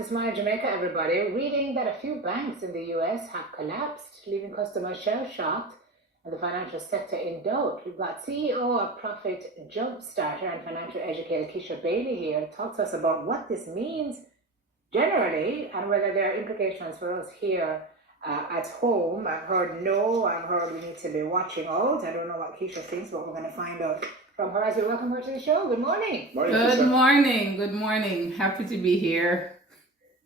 to Smile Jamaica, everybody. Reading that a few banks in the US have collapsed, leaving customers shell-shocked and the financial sector in doubt. We've got CEO of Profit Jumpstarter and financial educator Keisha Bailey here to talk to us about what this means generally and whether there are implications for us here at home. I've heard no, I've heard we need to be watching out. I don't know what Keisha thinks, but we're going to find out from her as we welcome her to the show. Good morning. Good morning. Good morning. Happy to be here.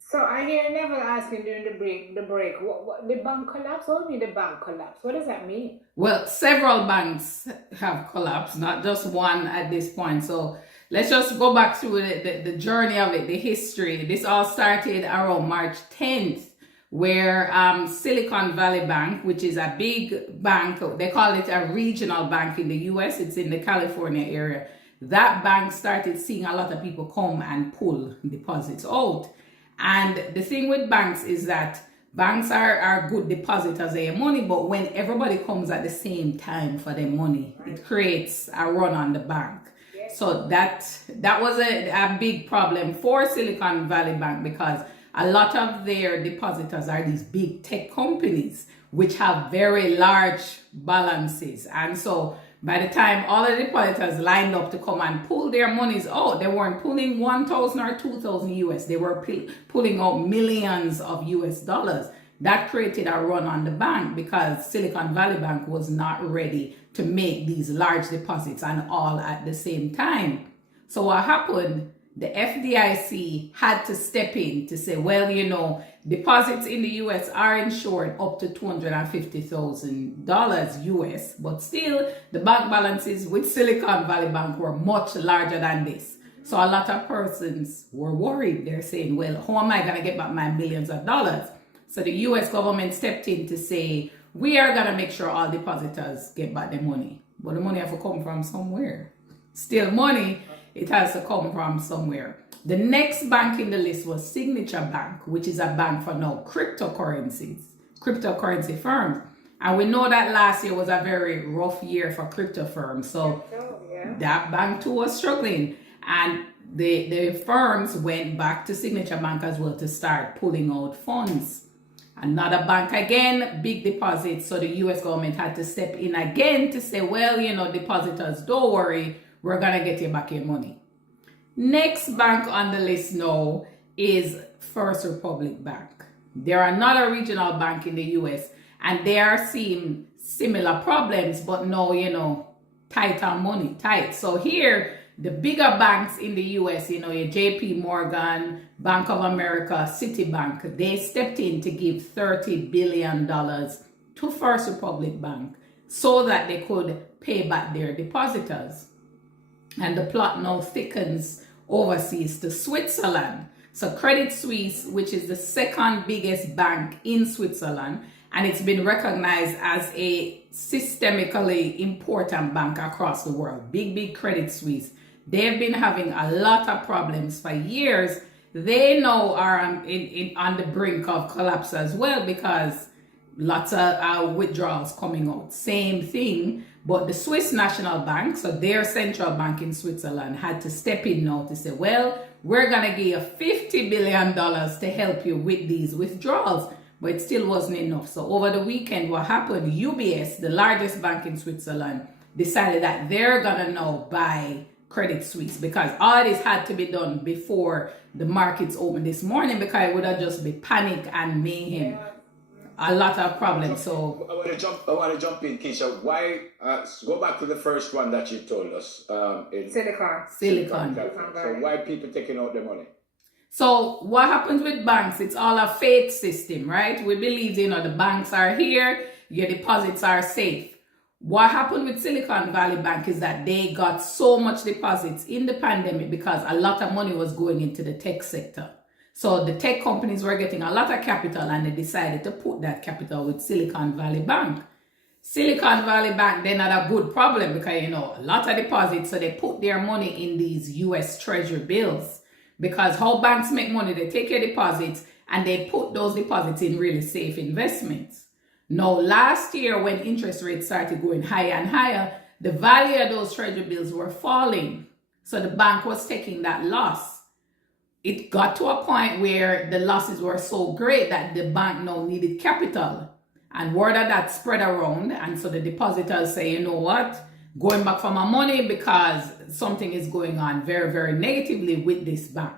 So I hear Neville asking during the break, what the bank collapse? What do you mean the bank collapse? What does that mean? Well, several banks have collapsed, not just one at this point. So let's just go back through the journey of it, the history. This all started around March 10th, where Silicon Valley Bank, which is a big bank, they call it a regional bank in the US, it's in the California area. That bank started seeing a lot of people come and pull deposits out. And the thing with banks is that banks are good depositors of their money, but when everybody comes at the same time for their money, it creates a run on the bank. So that was a big problem for Silicon Valley Bank because a lot of their depositors are these big tech companies which have very large balances. And so by the time all the depositors lined up to come and pull their monies out, they weren't pulling 1,000 or 2,000 US. They were pulling out millions of US dollars. That created a run on the bank because Silicon Valley Bank was not ready to make these large deposits and all at the same time. So what happened? The FDIC had to step in to say, well, deposits in the US are insured up to $250,000 US, but still the bank balances with Silicon Valley Bank were much larger than this. So a lot of persons were worried. They're saying, well, how am I going to get back my millions of dollars? So the US government stepped in to say, we are going to make sure all depositors get back their money. But the money has to come from somewhere. Still money. It has to come from somewhere. The next bank in the list was Signature Bank, which is a bank for now cryptocurrency firms. And we know that last year was a very rough year for crypto firms. So that bank too was struggling. And the firms went back to Signature Bank as well to start pulling out funds. Another bank again, big deposits. So the US government had to step in again to say, well, depositors, don't worry. We're going to get you back your money. Next bank on the list now is First Republic Bank. They are not a regional bank in the US and they are seeing similar problems, but no, tight on money, tight. So here, the bigger banks in the US, your JP Morgan, Bank of America, Citibank, they stepped in to give $30 billion to First Republic Bank so that they could pay back their depositors. And the plot now thickens overseas to Switzerland. So Credit Suisse, which is the second biggest bank in Switzerland, and it's been recognized as a systemically important bank across the world. Big Credit Suisse. They've been having a lot of problems for years. They now are on the brink of collapse as well because lots of withdrawals coming out. Same thing. But the Swiss National Bank, so their central bank in Switzerland, had to step in now to say, well, we're going to give you $50 billion to help you with these withdrawals. But it still wasn't enough. So over the weekend, what happened? UBS, the largest bank in Switzerland, decided that they're going to now buy Credit Suisse because all this had to be done before the markets opened this morning because it would have just been panic and mayhem. Yeah. A lot of problems. So I want to jump in, Keisha. Why go back to the first one that you told us? Silicon. So why people taking out their money? So what happens with banks? It's all a faith system, right? We believe the banks are here, your deposits are safe. What happened with Silicon Valley Bank is that they got so much deposits in the pandemic because a lot of money was going into the tech sector. So the tech companies were getting a lot of capital and they decided to put that capital with Silicon Valley Bank. Silicon Valley Bank then had a good problem because, a lot of deposits. So they put their money in these US Treasury bills because how banks make money, they take your deposits and they put those deposits in really safe investments. Now, last year when interest rates started going higher and higher, the value of those Treasury bills were falling. So the bank was taking that loss. it got to a point where the losses were so great that the bank now needed capital. And word of that spread around. And so the depositors say, you know what, going back for my money because something is going on very, very negatively with this bank.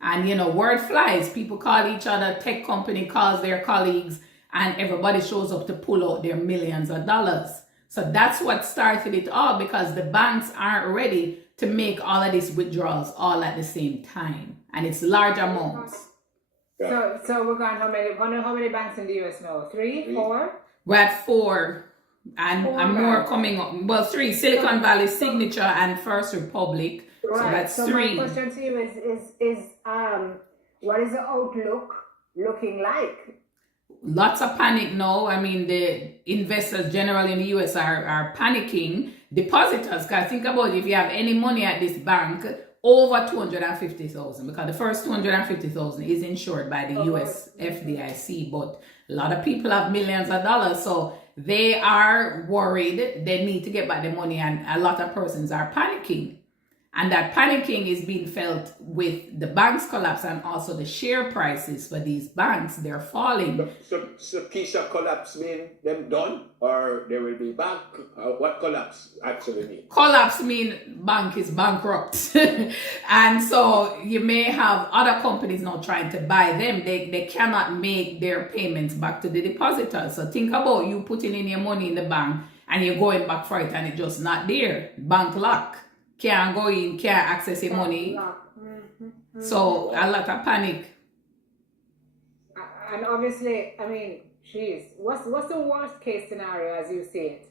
And, you know, word flies. People call each other, tech company calls their colleagues, and everybody shows up to pull out their millions of dollars. So that's what started it all, because the banks aren't ready to make all of these withdrawals all at the same time. And it's large amounts. So we're going, how many banks in the US now? Three, 4? We're at 4. And more coming up. Well, 3. Silicon Valley, Signature, and First Republic. Right. So that's so 3. My question to you is what is the outlook looking like? Lots of panic now. I mean, the investors generally in the US are panicking. Depositors, because think about it, if you have any money at this bank, over 250,000, because the first 250,000 is insured by the US FDIC, but a lot of people have millions of dollars, so they are worried. They need to get back the money, and a lot of persons are panicking. And that panicking is being felt with the banks collapse, and also the share prices for these banks, they're falling. So Keisha, collapse mean them done, or they will be back? What collapse actually mean? Collapse mean bank is bankrupt. And so you may have other companies now trying to buy them. They cannot make their payments back to the depositors. So think about you putting in your money in the bank and you're going back for it and it's just not there. Bank lock. Can't go in, can't access your money. So a lot of panic. And obviously, I mean, geez, what's the worst case scenario as you see it?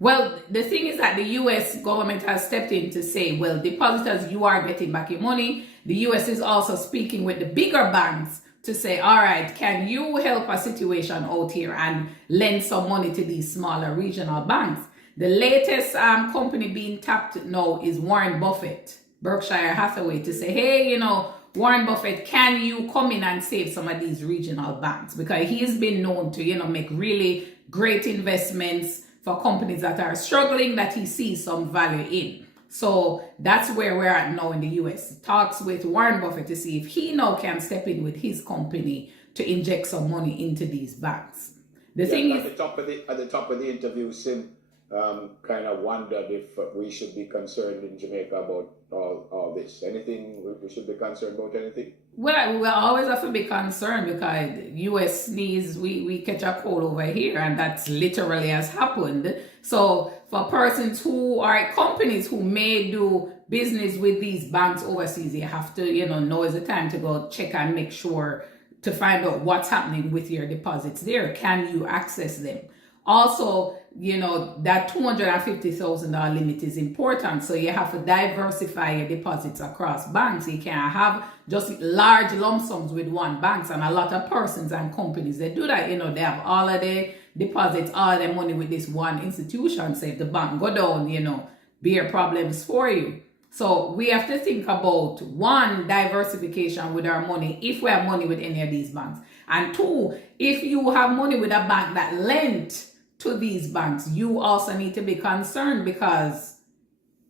Well, the thing is that the US government has stepped in to say, well, depositors, you are getting back your money. The US is also speaking with the bigger banks to say, all right, can you help a situation out here and lend some money to these smaller regional banks? The latest company being tapped now is Warren Buffett, Berkshire Hathaway, to say, hey, you know, Warren Buffett, can you come in and save some of these regional banks? Because he's been known to, you know, make really great investments for companies that are struggling, that he sees some value in. So that's where we're at now in the US. Talks with Warren Buffett to see if he now can step in with his company to inject some money into these banks. The thing is, at the top of the interview, Sim kind of wondered if we should be concerned in Jamaica about all this. Anything we should be concerned about? Anything? Well, we always have to be concerned because US sneeze, we catch a cold over here, and that's literally has happened. So for persons who are companies who may do business with these banks overseas, you have to, you know is the time to go check and make sure to find out what's happening with your deposits there. Can you access them? Also, you know, that $250,000 limit is important. So you have to diversify your deposits across banks. You can't have just large lump sums with one bank. And a lot of persons and companies, they do that. You know, they have all of their deposits, all their money with this one institution. So if the bank go down, you know, bear problems for you. So we have to think about, 1, diversification with our money, if we have money with any of these banks. And 2, if you have money with a bank that lent to these banks, you also need to be concerned, because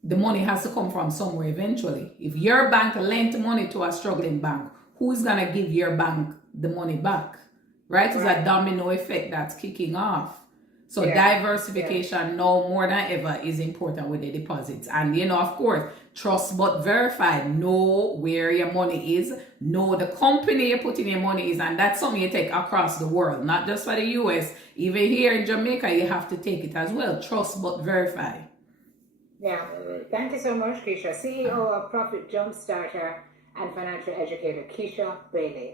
the money has to come from somewhere eventually. If your bank lent money to a struggling bank, who's going to give your bank the money back? Right? It's a domino effect that's kicking off. So diversification now more than ever is important with the deposits. And, you know, of course, trust but verify. Know where your money is. Know the company you're putting your money is. And that's something you take across the world, not just for the US. Even here in Jamaica, you have to take it as well. Trust but verify. Yeah. Thank you so much, Keisha. CEO of Profit Jumpstarter and financial educator, Keisha Bailey.